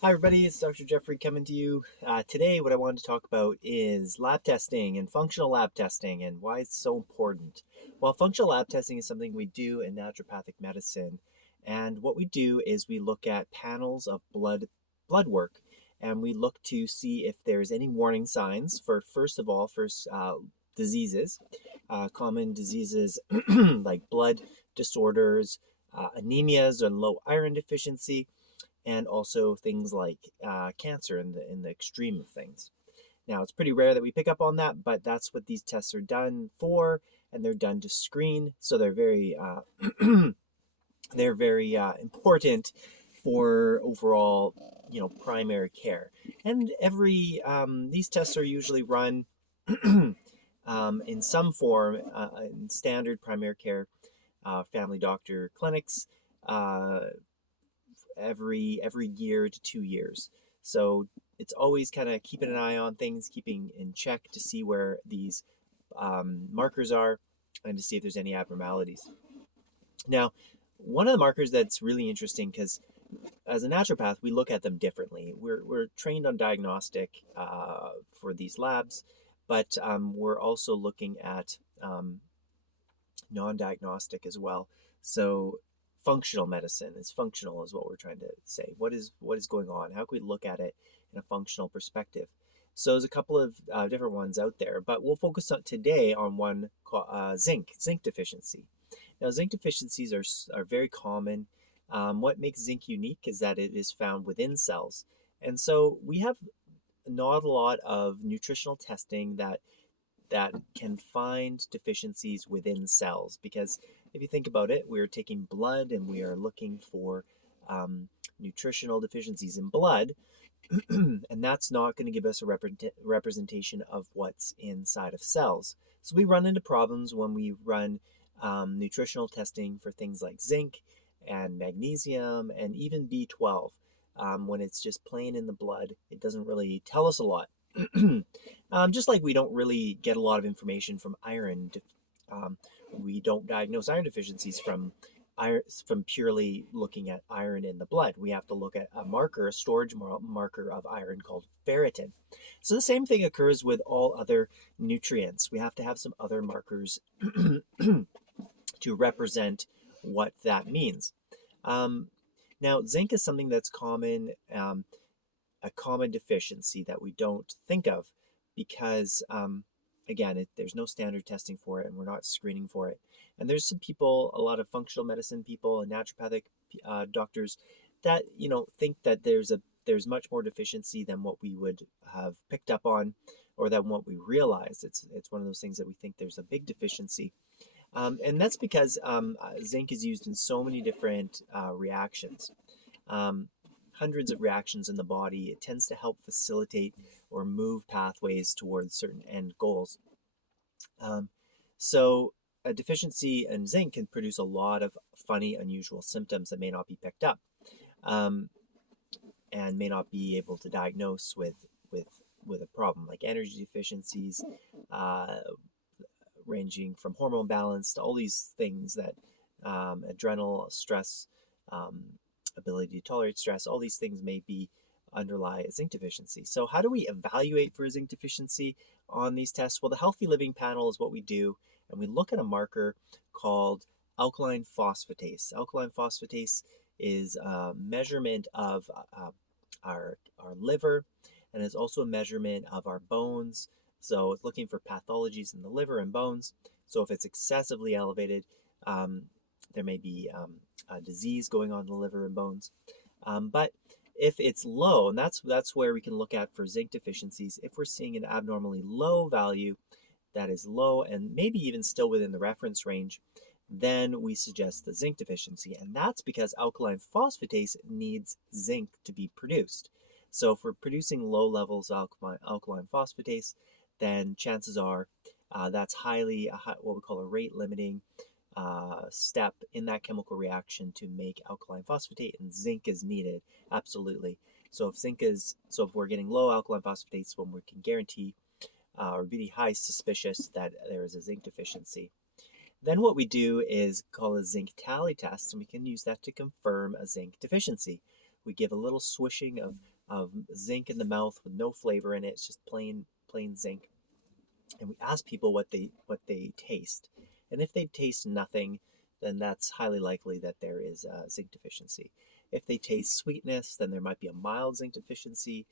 Hi everybody, it's Dr. Jeffrey coming to you. Today what I wanted to talk about is lab testing and functional lab testing and why it's so important. Well, functional lab testing is something we do in naturopathic medicine, and what we do is we look at panels of blood work, and we look to see if there's any warning signs for first diseases, common diseases like blood disorders, anemias and low iron deficiency, and also things like cancer in the extreme of things. Now, it's pretty rare that we pick up on that, but that's what these tests are done for, and they're done to screen. So they're very important for overall, primary care. And every these tests are usually run in some form in standard primary care family doctor clinics. Every year to 2 years. So it's always kind of keeping an eye on things, keeping in check to see where these markers are and to see if there's any abnormalities. Now, one of the markers that's really interesting because as a naturopath, we look at them differently. We're trained on diagnostic for these labs, but we're also looking at non-diagnostic as well. So functional medicine is functional is what we're trying to say. What is going on? How can we look at it in a functional perspective? So there's a couple of different ones out there, but we'll focus on today on one called zinc deficiency. Now, zinc deficiencies are very common. What makes zinc unique is that it is found within cells, and so we have not a lot of nutritional testing that can find deficiencies within cells. Because if you think about it, we're taking blood and we are looking for nutritional deficiencies in blood, and that's not going to give us a representation of what's inside of cells. So we run into problems when we run nutritional testing for things like zinc and magnesium and even B12. When it's just plain in the blood, it doesn't really tell us a lot. Just like we don't really get a lot of information from iron. Um, we don't diagnose iron deficiencies from purely looking at iron in the blood. We have to look at a marker, a storage marker of iron called ferritin. So the same thing occurs with all other nutrients. We have to have some other markers to represent what that means. Um, Now, zinc is something that's common, a common deficiency that we don't think of because, again, there's no standard testing for it and we're not screening for it. And there's some people, a lot of functional medicine people and naturopathic doctors that, think that there's much more deficiency than what we would have picked up on or than what we realize. It's one of those things that we think there's a big deficiency. And that's because zinc is used in so many different reactions. Um, Hundreds of reactions in the body. It tends to help facilitate or move pathways towards certain end goals. Um, so a deficiency in zinc can produce a lot of funny, unusual symptoms that may not be picked up, um, and may not be able to diagnose with with a problem like energy deficiencies, uh, ranging from hormone balance to all these things that adrenal stress, um, ability to tolerate stress, all these things may be underlie a zinc deficiency. So how do we evaluate for a zinc deficiency on these tests? Well, the Healthy Living Panel is what we do, and we look at a marker called alkaline phosphatase. Alkaline phosphatase is a measurement of our liver, and is also a measurement of our bones. So it's looking for pathologies in the liver and bones. So if it's excessively elevated, um, there may be a disease going on in the liver and bones. But if it's low, and that's where we can look at for zinc deficiencies, if we're seeing an abnormally low value that is low and maybe even still within the reference range, then we suggest the zinc deficiency. And that's because alkaline phosphatase needs zinc to be produced. So if we're producing low levels of alkaline phosphatase, then chances are that's what we call a rate limiting step in that chemical reaction to make alkaline phosphatase, and zinc is needed, absolutely. So if we're getting low alkaline phosphatase, when we can guarantee or really high suspicious that there is a zinc deficiency. Then what we do is call a zinc tally test, and we can use that to confirm a zinc deficiency. We give a little swishing of zinc in the mouth with no flavor in it. It's just plain zinc. And we ask people what they taste. And if they taste nothing, then that's highly likely that there is a zinc deficiency. If they taste sweetness, then there might be a mild zinc deficiency.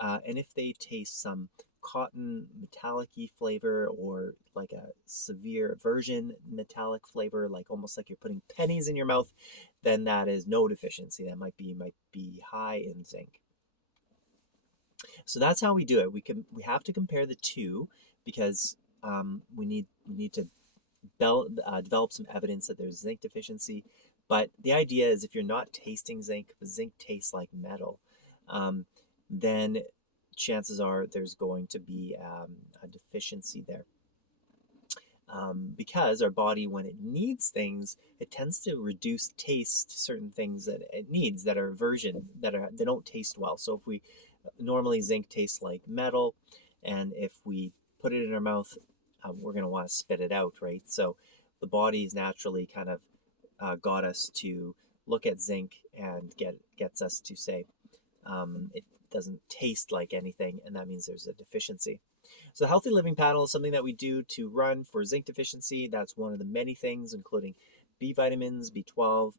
And if they taste some cotton metallic-y flavor or like a severe aversion metallic flavor, like almost like you're putting pennies in your mouth, then that is no deficiency. That might be high in zinc. So that's how we do it. We have to compare the two because we need to develop some evidence that there's zinc deficiency. But the idea is if you're not tasting zinc, but zinc tastes like metal, then chances are there's going to be a deficiency there. Because our body, when it needs things, it tends to reduce taste to certain things that it needs that are aversion, they don't taste well. So if we normally zinc tastes like metal, and if we put it in our mouth, we're going to want to spit it out, right? So the body's naturally kind of got us to look at zinc and gets us to say it doesn't taste like anything, and that means there's a deficiency. So the Healthy Living Panel is something that we do to run for zinc deficiency. That's one of the many things, including B vitamins, B12,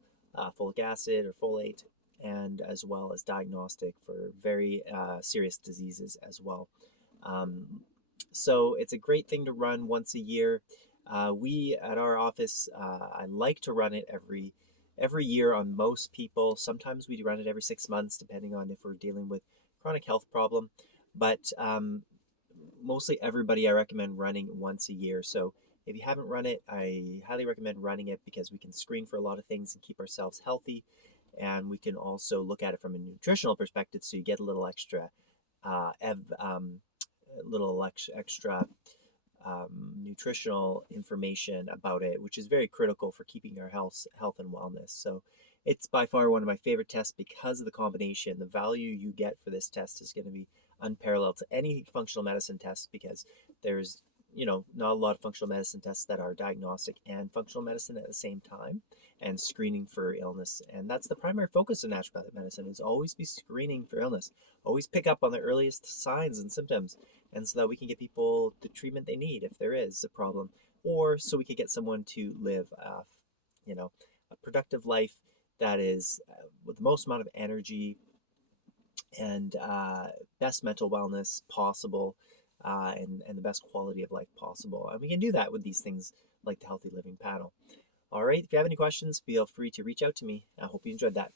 folic acid or folate, and as well as diagnostic for very serious diseases as well. So it's a great thing to run once a year. We at our office, I like to run it every year on most people. Sometimes we run it every 6 months, depending on if we're dealing with chronic health problem. But mostly everybody I recommend running once a year. So if you haven't run it, I highly recommend running it because we can screen for a lot of things and keep ourselves healthy. And we can also look at it from a nutritional perspective, so you get a little extra extra nutritional information about it, which is very critical for keeping our health and wellness. So it's by far one of my favorite tests because of the combination. The value you get for this test is going to be unparalleled to any functional medicine test because there's not a lot of functional medicine tests that are diagnostic and functional medicine at the same time and screening for illness. And that's the primary focus of naturopathic medicine, is always be screening for illness, always pick up on the earliest signs and symptoms, and so that we can get people the treatment they need if there is a problem, or so we could get someone to live a productive life that is with the most amount of energy and best mental wellness possible, and the best quality of life possible. And we can do that with these things like the Healthy Living Panel. All right, if you have any questions, feel free to reach out to me. I hope you enjoyed that.